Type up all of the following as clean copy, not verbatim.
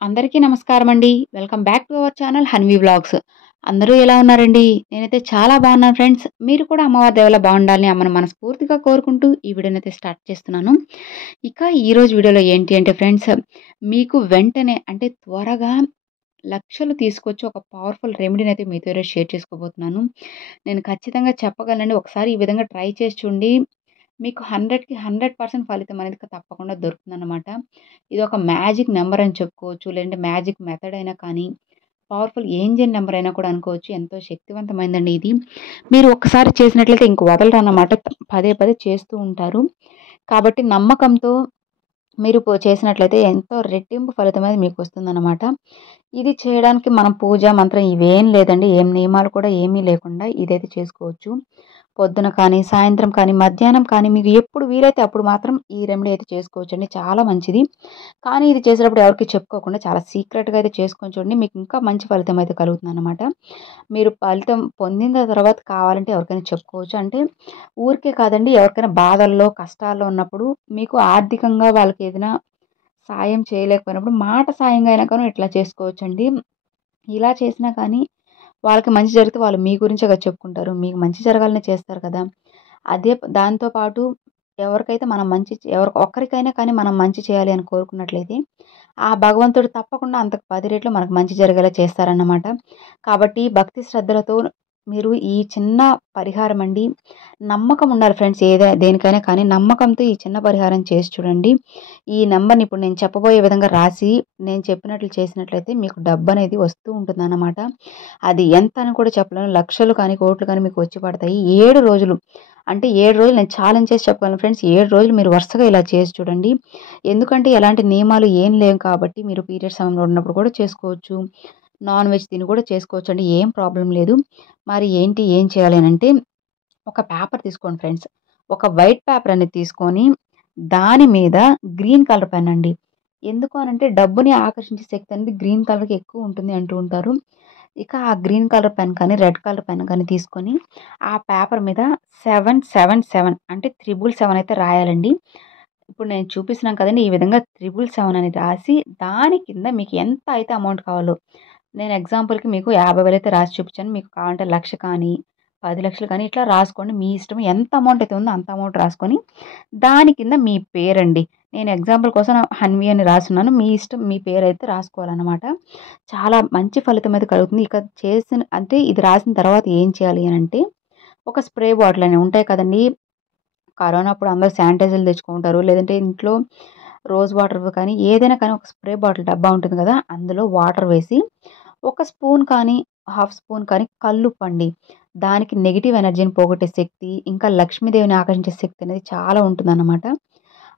అందరికీ నమస్కారం అండి. Welcome back to our channel Hanvi vlogs. అందరూ ఎలా ఉన్నారండి? నేనైతే చాలా బాగున్నాను ఫ్రెండ్స్. మీరు కూడా అమ్మవారి దయ వల్ల బాగుండాలని అమ్మను మనస్ఫూర్తిగా కోరుకుంటూ ఈ వీడియోనైతే స్టార్ట్ చేస్తున్నాను. ఇక ఈరోజు వీడియోలో ఏంటి అంటే ఫ్రెండ్స్, మీకు వెంటనే అంటే త్వరగా లక్షలు తీసుకొచ్చి ఒక పవర్‌ఫుల్ రెమెడీనైతే మీతో ఈరోజు షేర్ చేసుకోబోతున్నాను. నేను ఖచ్చితంగా చెప్పగలనండి. ఒకసారి ఈ విధంగా ట్రై చేసి చూడండి. మీకు 100కి 100% ఫలితం అనేది తప్పకుండా దొరుకుతుందనమాట. ఇదొక మ్యాజిక్ నంబర్ అని చెప్పుకోవచ్చు. లేదంటే మ్యాజిక్ మెథడ్ అయినా కానీ, పవర్‌ఫుల్ ఏంజెల్ నంబర్ అయినా కూడా అనుకోవచ్చు. ఎంతో శక్తివంతమైందండి ఇది. మీరు ఒక్కసారి చేసినట్లయితే ఇంక వదలరన్నమాట. పదే పదే చేస్తూ ఉంటారు. కాబట్టి నమ్మకంతో మీరు చేసినట్లయితే ఎంతో రెట్టింపు ఫలితం అనేది మీకొస్తుందనమాట. ఇది చేయడానికి మనం పూజ, మంత్రం ఇవేం లేదండి. ఏం నియమాలు కూడా ఏమీ లేకుండా ఇదైతే చేసుకోవచ్చు. పొద్దున కానీ, సాయంత్రం కానీ, మధ్యాహ్నం కానీ మీకు ఎప్పుడు వీలైతే అప్పుడు మాత్రం ఈ రెమెడీ అయితే చేసుకోవచ్చండి. చాలా మంచిది. కానీ ఇది చేసేటప్పుడు ఎవరికీ చెప్పుకోకుండా చాలా సీక్రెట్‌గా అయితే చేసుకొని చూడండి. మీకు ఇంకా మంచి ఫలితం అయితే కలుగుతుందనమాట. మీరు ఫలితం పొందిన తర్వాత కావాలంటే ఎవరికైనా చెప్పుకోవచ్చు. అంటే ఊరికే కాదండి, ఎవరికైనా బాధల్లో, కష్టాల్లో ఉన్నప్పుడు మీకు ఆర్థికంగా వాళ్ళకేదైనా సాయం చేయలేకపోయినప్పుడు మాట సాయంగా అయినా కానీ ఇట్లా చేసుకోవచ్చండి. ఇలా చేసినా కానీ వాళ్ళకి మంచి జరిగితే వాళ్ళు మీ గురించే కదా చెప్పుకుంటారు. మీకు మంచి జరగాలనే చేస్తారు కదా! అదే దాంతో పాటు ఎవరికైతే మనం మంచి ఒక్కరికైనా కానీ మనం మంచి చేయాలి అని కోరుకున్నట్లయితే, ఆ భగవంతుడు తప్పకుండా అంతకు 10 రెట్లు మనకు మంచి జరిగేలా చేస్తారన్నమాట. కాబట్టి భక్తి శ్రద్ధలతో మీరు ఈ చిన్న పరిహారం అండి, నమ్మకం ఉండాలి ఫ్రెండ్స్. దేనికైనా కానీ నమ్మకంతో ఈ చిన్న పరిహారం చేసి చూడండి. ఈ నంబర్‌ని ఇప్పుడు నేను చెప్పబోయే విధంగా రాసి, నేను చెప్పినట్లు చేసినట్లయితే మీకు డబ్బనేది వస్తూ ఉంటుందన్నమాట. అది ఎంత అని కూడా చెప్పలేను. లక్షలు కానీ, కోట్లు కానీ మీకు వచ్చి పడతాయి. 7 రోజులు అంటే 7 రోజులు నేను ఛాలెంజ్ చేసి చెప్పగలను ఫ్రెండ్స్. 7 రోజులు మీరు వరుసగా ఇలా చేసి చూడండి. ఎందుకంటే ఎలాంటి నియమాలు ఏం లేవు కాబట్టి మీరు పీరియడ్స్ సమయంలో ఉన్నప్పుడు కూడా చేసుకోవచ్చు. నాన్ వెజ్ తిని కూడా చేసుకోవచ్చండి. ఏం ప్రాబ్లమ్ లేదు. మరి ఏంటి, ఏం చేయాలి అనంటే ఒక పేపర్ తీసుకోండి ఫ్రెండ్స్. ఒక వైట్ పేపర్ అనేది తీసుకొని దాని మీద గ్రీన్ కలర్ పెన్ అండి. ఎందుకు అనంటే డబ్బుని ఆకర్షించే శక్తి అనేది గ్రీన్ కలర్‌కి ఎక్కువ ఉంటుంది అంటూ ఉంటారు. ఇక ఆ గ్రీన్ కలర్ పెన్ కానీ, రెడ్ కలర్ పెన్ కానీ తీసుకొని ఆ పేపర్ మీద 777 అంటే 777 అయితే రాయాలండి. ఇప్పుడు నేను చూపిస్తున్నాను కదండీ! ఈ విధంగా 777 అని రాసి దాని కింద మీకు ఎంత అయితే అమౌంట్ కావాలో, నేను ఎగ్జాంపుల్‌కి మీకు 50,000 అయితే రాసి చూపించాను. మీకు కావాలంటే 1,00,000 కానీ, 10,00,000 కానీ ఇట్లా రాసుకోండి. మీ ఇష్టం. ఎంత అమౌంట్ అయితే ఉందో అంత అమౌంట్ రాసుకొని, దాని కింద మీ పేరండి. నేను ఎగ్జాంపుల్ కోసం హన్వి అని రాసున్నాను. మీ ఇష్టం, మీ పేరైతే రాసుకోవాలనమాట. చాలా మంచి ఫలితం అయితే కలుగుతుంది. ఇక చేసిన అంటే ఇది రాసిన తర్వాత ఏం చేయాలి అనంటే, ఒక స్ప్రే బాటిల్ అని ఉంటాయి కదండీ! కరోనా అప్పుడు అందరూ శానిటైజర్‌లు తెచ్చుకుంటారు. లేదంటే ఇంట్లో రోజ్ వాటర్ కానీ, ఏదైనా కానీ ఒక స్ప్రే బాటిల్ డబ్బా ఉంటుంది కదా! అందులో వాటర్ వేసి, ఒక స్పూన్ కానీ, హాఫ్ స్పూన్ కానీ కల్లుప్పండి. దానికి నెగెటివ్ ఎనర్జీని పోగొట్టే శక్తి, ఇంకా లక్ష్మీదేవిని ఆకర్షించే శక్తి అనేది చాలా ఉంటుందన్నమాట.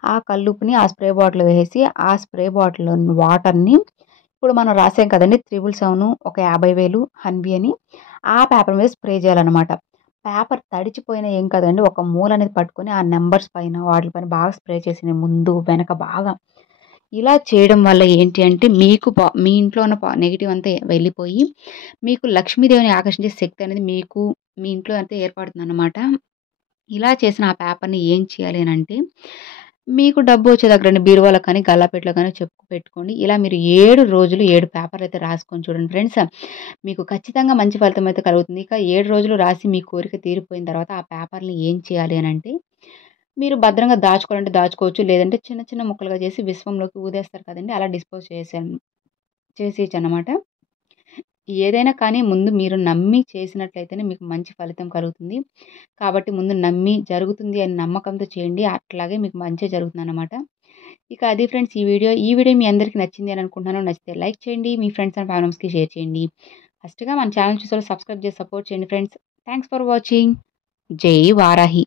ఆ కల్లుప్పుని ఆ స్ప్రే బాటిల్‌లో వేసి, ఆ స్ప్రే బాటిల్‌లోని వాటర్‌ని ఇప్పుడు మనం రాసాం కదండీ! 777 ఒక 50,000 హన్వీ అని. ఆ పేపర్ మీద స్ప్రే చేయాలన్నమాట. పేపర్ తడిచిపోయినా ఏం కాదండి. ఒక మూల అనేది పట్టుకొని ఆ నంబర్స్ పైన వాటిల పైన బాగా స్ప్రే చేసి ముందు, వెనక బాగా ఇలా చేయడం వల్ల ఏంటి అంటే మీకు మీ ఇంట్లో ఉన్న నెగెటివ్ అంతా వెళ్ళిపోయి, మీకు లక్ష్మీదేవిని ఆకర్షించే శక్తి అనేది మీకు మీ ఇంట్లో అయితే ఏర్పడుతుందన్నమాట. ఇలా చేసిన ఆ పేపర్‌ని ఏం చేయాలి అనంటే, మీకు డబ్బు వచ్చే దగ్గరండి బీరువాలో కానీ, గల్లాపెట్టెలో కానీ పెట్టుకోండి. ఇలా మీరు 7 రోజులు 7 పేపర్‌లయితే రాసుకొని చూడండి ఫ్రెండ్స్. మీకు ఖచ్చితంగా మంచి ఫలితం అయితే కలుగుతుంది. ఇక 7 రోజులు రాసి మీ కోరిక తీరిపోయిన తర్వాత ఆ పేపర్‌ని ఏం చేయాలి అనంటే, మీరు భద్రంగా దాచుకోవాలంటే దాచుకోవచ్చు. లేదంటే చిన్న చిన్న ముక్కలుగా చేసి విశ్వంలోకి ఊదేస్తారు కదండీ! అలా డిస్పోజ్ చేసేయొచ్చనమాట. ఏదైనా కానీ ముందు మీరు నమ్మి చేసినట్లయితేనే మీకు మంచి ఫలితం కలుగుతుంది. కాబట్టి ముందు నమ్మి జరుగుతుంది అని నమ్మకంతో చేయండి. అట్లాగే మీకు మంచే జరుగుతుందనమాట. ఇక అది ఫ్రెండ్స్ ఈ వీడియో. ఈ వీడియో మీ అందరికీ నచ్చింది అని అనుకుంటున్నాను. నచ్చితే లైక్ చేయండి. మీ ఫ్రెండ్స్ అండ్ ఫ్యామిలీస్‌కి షేర్ చేయండి. ఫస్ట్‌గా మన ఛానెల్ చూసేవాళ్ళు సబ్స్క్రైబ్ చేసి సపోర్ట్ చేయండి ఫ్రెండ్స్. Thanks for watching. జై వారాహి!